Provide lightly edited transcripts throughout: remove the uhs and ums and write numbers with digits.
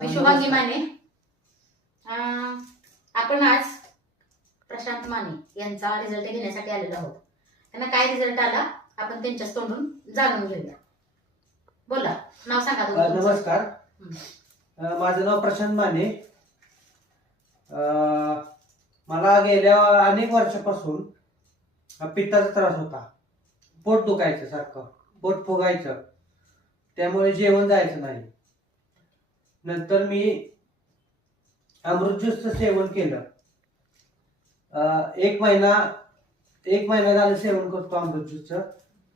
मी शुभांगी माने. आपण आज प्रशांत माने यांचा रिझल्ट घेण्यासाठी आलेलो आहोत. त्यांना काय रिझल्ट आला आपण त्यांच्याच तोंडून जाणून घेऊया. बोला, नाव सांगा तुमचं. नमस्कार, माझं नाव प्रशांत माने. मला गेल्या अनेक वर्षापासून पित्ताचा त्रास होता. पोट दुखायचं, सारखं पोट फुगायचं, त्यामुळे जेवण जायचं नाही. नंतर मी अमृत ज्यूसचं सेवन केलं. एक महिना झालं सेवन करतो अमृत ज्यूसचं.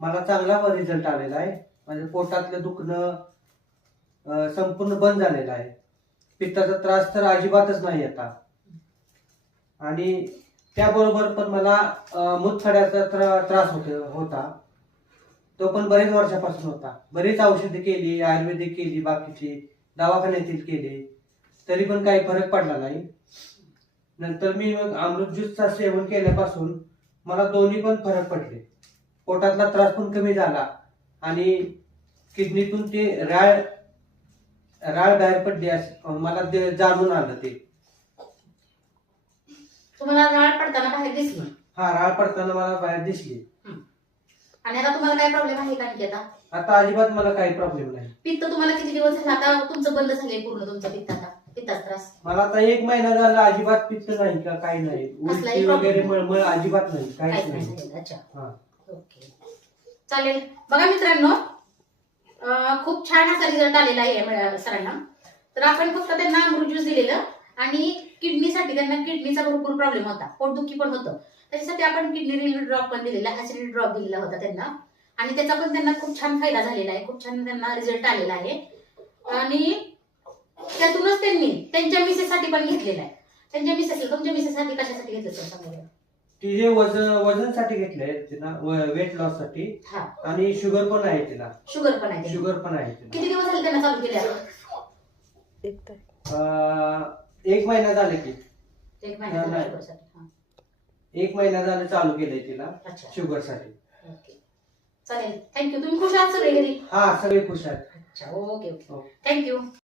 मला चांगला रिझल्ट आलेला आहे. म्हणजे पोटातलं दुखणं संपूर्ण बंद झालेलं आहे. पित्ताचा त्रास तर अजिबातच नाही आता. आणि त्याबरोबर पण मला मूतखड्याचा त्रास होता. तो पण बरेच वर्षापासून होता. बरीच औषधे केली, आयुर्वेदिक केली, बाकीची दवाखान्यातील केली, तरी पण काही फरक पडला नाही. नंतर मी मग अमृत ज्यूसचा सेवन केल्यापासून मला दोन्ही पण फरक पडले. पोटातला त्रास पण कमी झाला आणि किडनीतून ते राळ बाहेर पडली असं मला जाणून आलं. ते तुम्हाला राळ पडताना बाहेर दिसली? हा, राळ पडताना मला बाहेर दिसली. आणि आता तुम्हाला काय प्रॉब्लेम आहे का? की आता अजिबात मला काही प्रॉब्लेम नाही. पित्त तुम्हाला किती दिवस झाले आता तुमचं बंद झालंय पूर्ण? तुमचा पित्ताचा त्रास मला आता 1 महिना झाला अजिबात पित्त नाही का काही नाही. उलटी वगैरे मळमळ अजिबात नाही, काहीच नाही. अच्छा, हा, ओके, चालेल. बघा मित्रांनो, खूप छान असा रिझल्ट आलेला आहे सरांना. तर आपण फक्त त्यांना अमृत ज्यूस दिलेलं आणि किडनीसाठी त्यांना किडनीचा भरपूर प्रॉब्लेम होता, पोटदुखी पण होतं. त्याच्यासाठी आपण किडनी रिलीफ ड्रॉप पण दिलेला, ऍसिडिटी ड्रॉप दिलेला होता त्यांना. आणि त्याचा पण त्यांना खूप छान फायदा झालेला आहे. खूप छान त्यांना रिझल्ट आलेला आहे. आणि त्यातूनच त्यांनी त्यांच्या मिसेससाठी पण घेतलेला आहे. त्यांच्या मिसेसला, तुमच्या मिसेससाठी कशासाठी घेतलं सर सांगा? तिचे वजनसाठी घेतलंय तिला, वेट लॉस साठी. आणि शुगर पण आहे तिला. शुगर पण आहे? शुगर पण आहे तिला. किती दिवस झाले त्यांना चालू केले? 1 महिना झाले की. 1 महिना झाला शुगरसाठी. 1 महिना झाले चालू केलंय तिला शुगर साठी. ओके, चालेल. थँक्यू. तुम्ही खुश आहात सगळे घरी? हा, सगळे खुश आहेत. अच्छा, ओके ओके, थँक्यू.